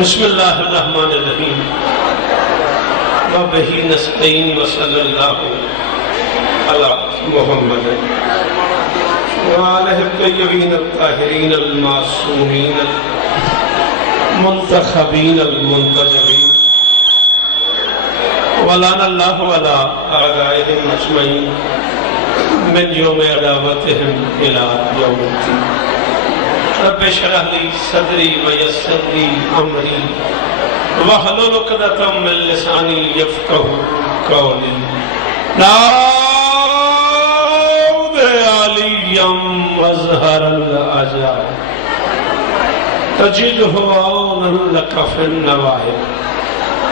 بسم اللہ الرحمن الرحیم وبہ نستعین وصلی اللہ علی محمد وآلہ الطیبین الطاہرین المعصومین المنتخبین المنتجبین ولعن اللہ علی اعدائہم اجمعین من یوم عداوتہم الی یوم الدین رب اشرح لی صدری ویسر لی امری واحلل عقدۃ من لسانی یفقهوا قولی نعوذ علیم اظہر العجائب تجدہ عونا لک فی النواہب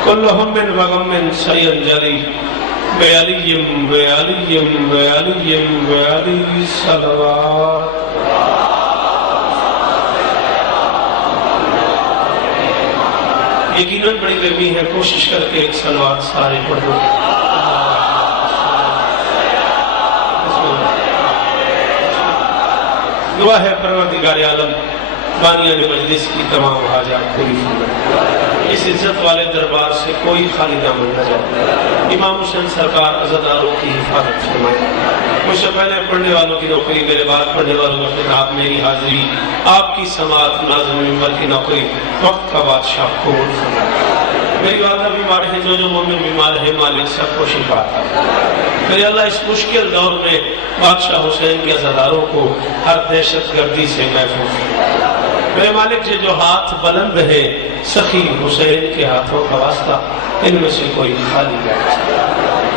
کلہم من وغم سینجری بعلیم بعلیم بعلیم بعلی صلوات یقیناً بڑی گرمی ہے، کوشش کر کے ایک صلوات سارے پڑھ دو۔ دعا ہے پروردگار عالم بانیان مجلس کی تمام حاجات پوری فرمائے، اس عزت والے دربار سے کوئی خالی دامن نہ جائے، امام حسین سرکار عزاداروں کی حفاظت فرمائے، مجھ سے پہلے پڑھنے والوں کی نوکری، میرے بعد پڑھنے والوں کا خطاب، میری حاضری، آپ کی سماعت، ناظم منبر کی نوکری، وقت کا بادشاہ قبول فرمائے۔ میری والدہ بیمار ہے، جو مومن بیمار ہے، مالک سب کو شفا عطا فرمائے۔ میرے اللہ اس مشکل دور میں بادشاہ حسین کے عزاداروں کو ہر دہشت گردی سے محفوظ فرمائے۔ میرے مالک جو ہاتھ بلند ہے، سخی حسین کے ہاتھوں کا واسطہ ان میں سے کوئی خالی نہ جائے۔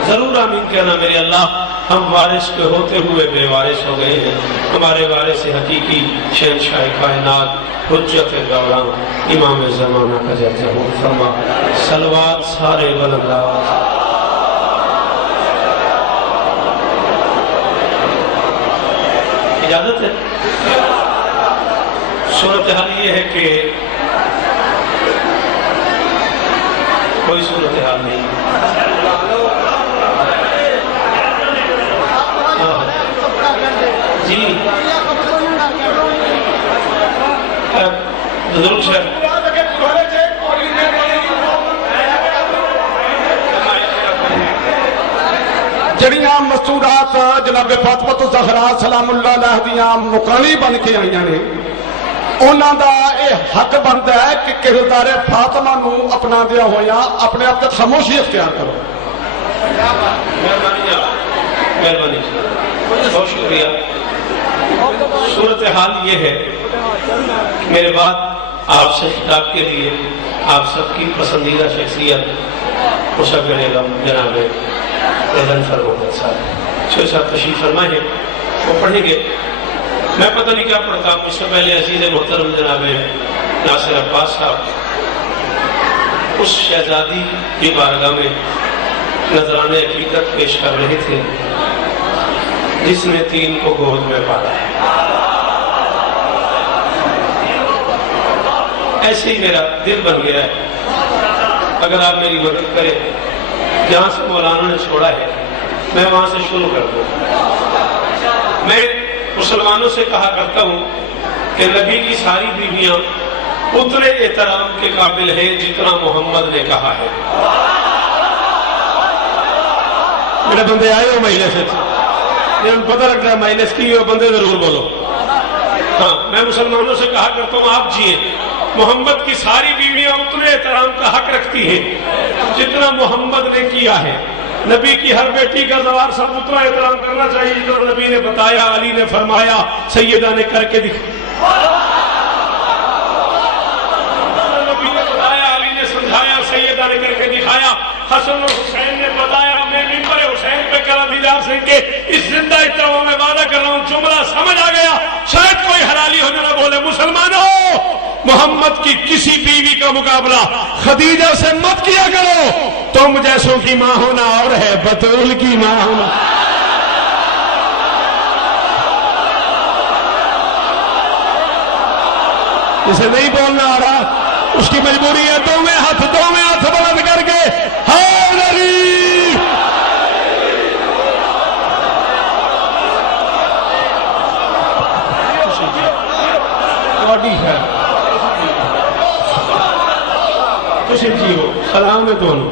ضرور آمین کہنا میرے اللہ، ہم وارث کے ہوتے ہوئے بے وارث ہو گئے ہیں، ہمارے وارث حقیقی شہنشاہ کائنات حجت دوران امام زمانہ کا ظہور فرما، صلوات سارے بلند آواز۔ اجازت ہے؟ صورتحال یہ ہے کہ کوئی صورتحال نہیں، جی ضرور شاید جڑیاں مستورات جناب فاطمہ الزہرا سلام اللہ علیہ دیاں مقامی بن کے آئیاں نے، انہاں دا اے حق بنتا ہے کہ کردار فاطمہ نو اپنا دیا ہویا اپنے آپ تک خاموشی اختیار کرو۔ مہربانی، بہت شکریہ۔ صورتحال یہ ہے، میرے بعد آپ سے خطاب کے لیے آپ سب کی پسندیدہ شخصیت مصور غم جناب غضنفر محمد صاحب شیخ صاحب تشریف فرمائے ہیں، وہ پڑھیں گے۔ میں پتہ نہیں کیا پڑھتا ہوں، اس سے پہلے عزیز محترم جناب ناصر عباس صاحب اس شہزادی کی بارگاہ میں نذرانِ عقیدت پیش کر رہے تھے جس نے 3 کو گود میں پالا ہے۔ ایسے ہی میرا دل بن گیا ہے، اگر آپ میری مدد کریں، جہاں سے مولانا نے چھوڑا ہے میں وہاں سے شروع کر دوں۔ میں مسلمانوں سے کہا کرتا ہوں کہ نبی کی ساری بیویاں اتنے احترام کے قابل ہیں جتنا محمد نے کہا ہے۔ میرے بندے آئے ہو مجلس سے، مجھے پتہ لگ رہا ہے مجلس کی، وہ بندے ضرور بولو۔ ہاں، میں مسلمانوں سے کہا کرتا ہوں آپ جیے، محمد کی ساری بیویاں اتنے احترام کا حق رکھتی ہیں جتنا محمد نے کیا ہے۔ نبی کی ہر بیٹی کا زوار سب اتنا احترام کرنا چاہیے جو نبی نے بتایا، علی نے فرمایا، سیدہ نے کر کے نبی نے بتایا، علی نے سمجھایا، سیدہ نے کر کے دکھایا، حسن اور حسین نے بتایا۔ میں منبر حسین پہ کرا دیدار سے کہ اس زندہ احترام میں وعدہ کر رہا ہوں، جملہ سمجھ آ گیا، شاید کوئی حلالی ہو جانا بولے، مسلمانوں محمد کی کسی بیوی کا مقابلہ خدیجہ سے مت کیا کرو، تم جیسوں کی ماں ہونا اور ہے بطول کی ماں ہونا۔ جسے نہیں بولنا آ رہا اس کی مجبوری ہے، دو میں ہاتھ بلند کر کے حیدری۔ باڈی ہے خوشی جیو سلام ہے دونوں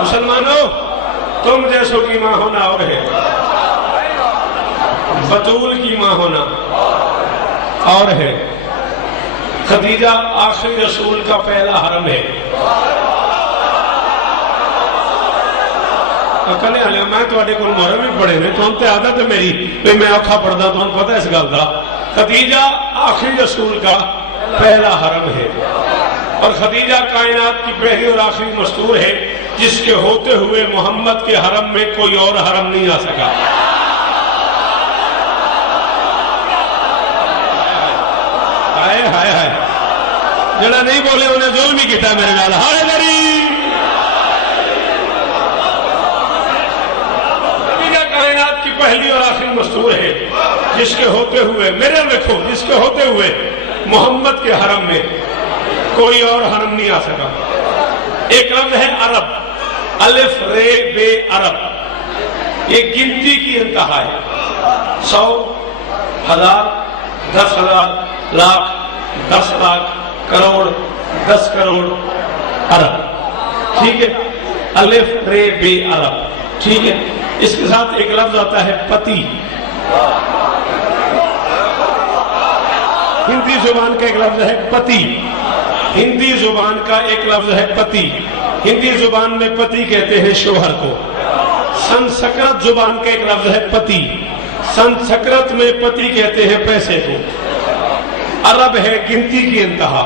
مسلمانوں تم جیسوں کی ماں ہونا اور ہے بطول کی ماں ہونا اور ہے خدیجہ آخری رسول کا پہلا حرم ہے کلے آلے میں تواڈے کول محرم بھی پڑھے نے تو عادت ہے میری کہ میں اوکھا پڑھدا تو پتہ اس گل دا خدیجہ آخری رسول کا پہلا حرم ہے اور خدیجہ کائنات کی پہلی اور آخری مستور ہے جس کے ہوتے ہوئے محمد کے حرم میں کوئی اور حرم نہیں آ سکا ہائے ہائے ہائے جڑا نہیں بولے انہیں ظلم ہی کیتا میرے نال ہائے میری خدیجہ کائنات کی پہلی اور آخری مستور ہے جس کے ہوتے ہوئے میرے دیکھو جس کے ہوتے ہوئے محمد کے حرم میں کوئی اور حرم نہیں آ سکا ایک لفظ ہے عرب الف رے بے عرب یہ گنتی کی انتہا ہے 100 1000 10,000 لاکھ 10 لاکھ کروڑ 10 کروڑ عرب ٹھیک ہے الف رے بے عرب ٹھیک ہے اس کے ساتھ ایک لفظ آتا ہے پتی ہندی زبان کا ایک لفظ ہے پتی ہندی زبان کا ایک لفظ ہے پتی ہندی زبان میں پتی کہتے ہیں شوہر کو سنسکرت زبان کا ایک لفظ ہے پتی سنسکرت میں پتی کہتے ہیں پیسے کو عرب ہے گنتی کی انتہا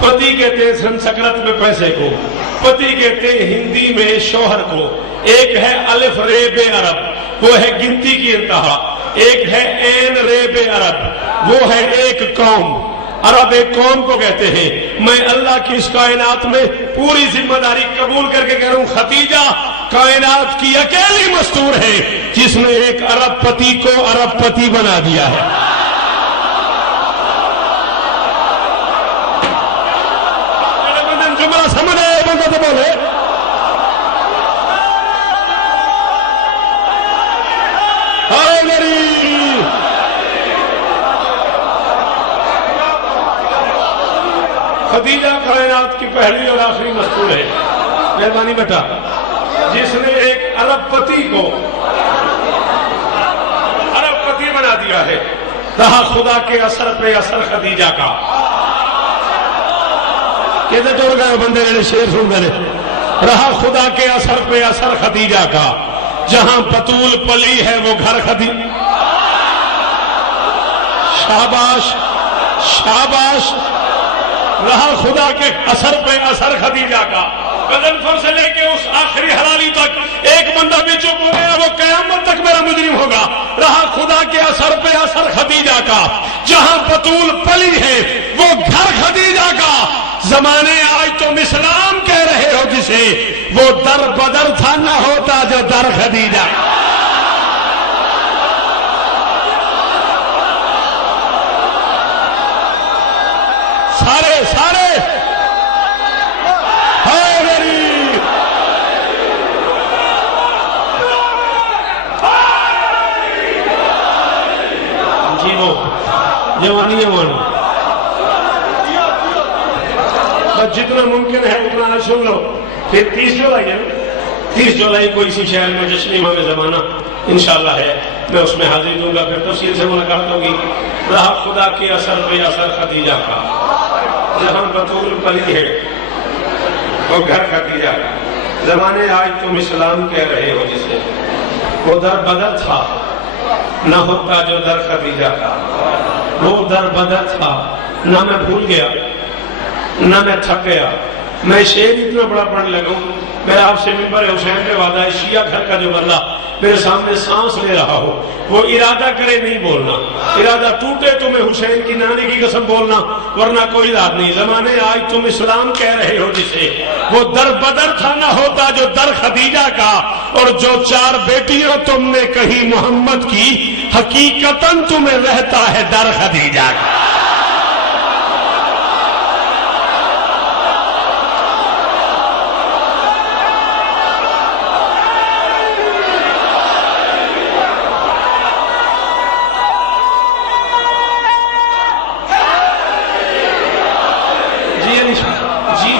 پتی کہتے ہیں سنسکرت میں پیسے کو پتی کہتے ہیں ہندی میں شوہر کو ایک ہے الف رے بے عرب وہ ہے گنتی کی انتہا ایک ہے عین رے بے عرب وہ ہے ایک قوم عرب ایک قوم کو کہتے ہیں میں اللہ کی اس کائنات میں پوری ذمہ داری قبول کر کے کہہ رہا ہوں خدیجہ کائنات کی اکیلی مستور ہے جس نے ایک عرب پتی کو عرب پتی بنا دیا ہے جملہ سمجھے بندہ تو بولے ہائے میری خدیجہ کائنات کی پہلی اور آخری مستور ہے مہربانی بیٹا جس نے ایک عرب پتی کو عرب پتی بنا دیا ہے رہا خدا کے اثر پہ اثر خدیجہ کا کہتے ٹور گئے بندے نے شیر سن دے رہا خدا کے اثر پہ اثر خدیجہ کا جہاں بطول پلی ہے وہ گھر خدیجہ شاباش شاباش رہا خدا کے اثر پہ اثر خدیجہ کا غضنفر سے لے کے اس آخری حلالی تک ایک بندہ بھی چپ ہو گیا وہ قیامت تک میرا مجرم ہوگا رہا خدا کے اثر پہ اثر خدیجہ کا جہاں بطول پلی ہے وہ گھر خدیجہ کا زمانے آج تم اسلام کہہ رہے ہو جسے وہ در بدر تھا نہ ہوتا جو در خدیجہ سارے سارے ہائے میری جی وہ جوانی جوانی بس جتنا ممکن ہے اتنا سن لو پھر 30 جولائی ہے 30 جولائی کو اسی شہر میں جشن امام زمانہ انشاءاللہ ہے میں اس میں حاضر دوں گا پھر تفصیل سے ملاقات ہوگی رہا خدا کے اثر پہ اثر خدیجہ کا جہاں بطول پلی ہے وہ گھر خدیجہ کا زمانے آج تم اسلام کہہ رہے ہو جسے وہ در بدر تھا نہ ہوتا جو در خدیجہ کا وہ در بدر تھا نہ میں بھول گیا نہ میں تھک گیا میں شعر اتنا بڑا پڑھنے لگا ہوں میرا آپ سے ممبر حسین پہ وعدہ ہے شیعہ گھر کا جو بندہ میرے سامنے سانس لے رہا ہو وہ ارادہ کرے نہیں بولنا ارادہ ٹوٹے تمہیں حسین کی نانی کی قسم بولنا ورنہ کوئی بات نہیں زمانے آج تم اسلام کہہ رہے ہو جسے وہ در بدر تھا نہ ہوتا جو در خدیجہ کا اور جو 4 بیٹیاں تم نے کہی محمد کی حقیقتاً تمہیں رہتا ہے در خدیجہ کا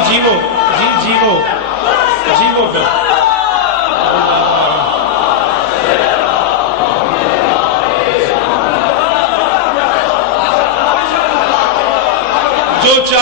جی وہ